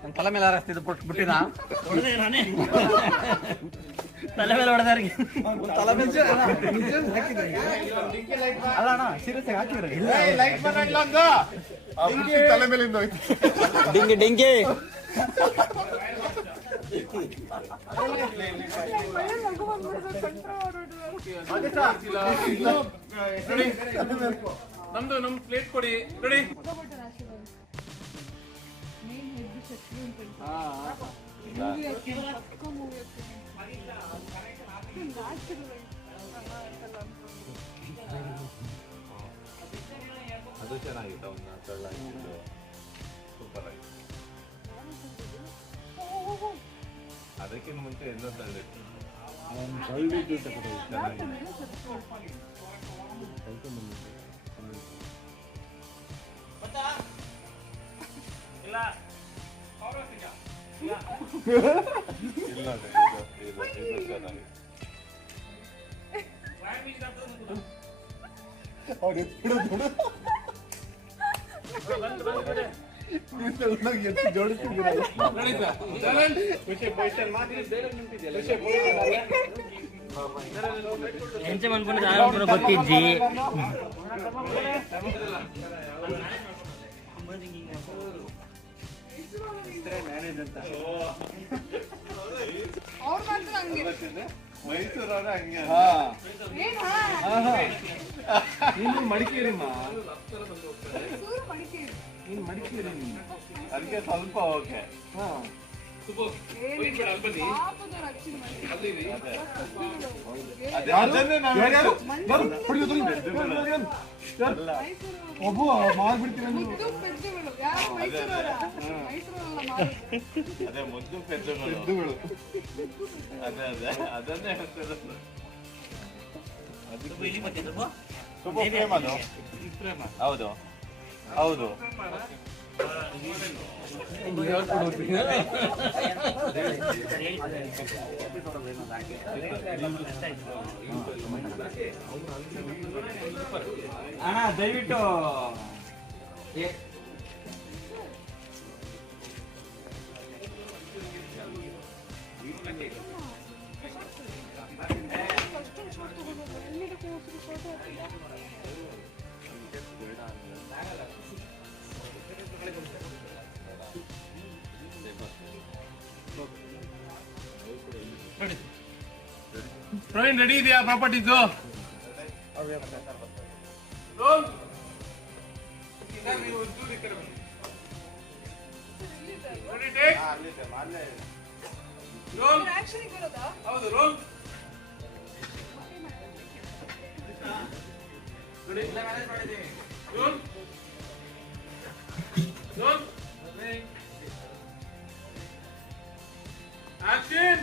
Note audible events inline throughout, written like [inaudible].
ನನ್ನ ತಲೆ ಮೇಲೆ ಹರಿಸ್ತಿದ್ದು ಬಿಟ್ಟು ಬಿಟ್ಟಿನ ಹೊಡೆದೆ ನಾನೇ ತಲೆ ಮೇಲೆ ಹೊಡೆದಾರಿಗೆ ತಲೆ ಮೇಲೆ ಅಲ್ಲ ಅಣ್ಣ ಸೀರಿಯಸ್ ಆಗಿ ಹಾಕಿದ್ರೆ ಆ ಬುಟ್ಟಿ ತಲೆ ಮೇಲಿಂದ ಹೋಯ್ತು ಡಿಂಗಿ ಡಿಂಗಿ ನಮ್ದು ನಮ್ ಪ್ಲೇಟ್ ಕೊಡಿ. ರೆಡಿ ಅದು ಚೆನ್ನಾಗಿತ್ತು ಅವನ್ನ ಅದಕ್ಕಿಂತ ಮುಂಚೆ ತಳ್ಳಿತ್ತು ಚೆನ್ನಾಗಿದೆ. ಇಲ್ಲ. ಇದು- ಇದು- ಚೆನ್ನಾಗಿದೆ ಹೆಂಚೆ ಮನ್ಕೊಂಡು ಯಾರು ಗೊತ್ತಿದ್ದಿ. ಅವ್ರು ಮಾತ್ರ ಹಂಗೆ ಮೈಸೂರವ್ರೆ ಹಂಗೆ ಏನ್ ನೀನು ಮಡಿಕೇರಿಮ್ಮ ಸೂರು ಮಡಿಕೇರಿ ಅದಕ್ಕೆ ಸ್ವಲ್ಪ ಓಕೆ ಪಾಪದವ್ರು ಒಬ್ಬ ಮಾಡ್ಬಿಡ್ತೀನಿ ಮುದ್ದು ಪೆದ್ದುಗಳು. ಯಾರು? ಮೈಸೂರವರ. ಮೈಸೂರಲ್ಲ ಮಾರು ಅದೇ ಮುದ್ದು ಪೆದ್ದುಗಳು. ಅದೇ ಅದೇ. ಅದನ್ನೇ ಅದು ಹೌದು. ಹೌದು. ಅಣ್ಣ ದಯವಿಟ್ಟು ಪ್ರವೀಣ್ ರೆಡಿ ಇದೆಯಾ ರೋಲ್ ಬರೋದಾ? ಹೌದು ರೋಲ್ ರೋಲ್ ರೋಲ್ ಆಕ್ಷನ್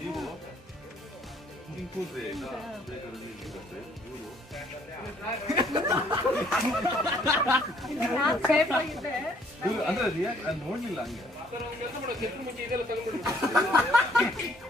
ನೀವು ಹಿಂಗ್ ಕೂತ್ರಿ ಆಯ್ತಾ? ಬೇಕಾದ್ರೆ ನೀವು ಕೂತ್ರಿ. ಇವ್ರು ಅಂದ್ರೆ ನೋಡ್ಲಿಲ್ಲ ಹಂಗೆ [laughs] [laughs]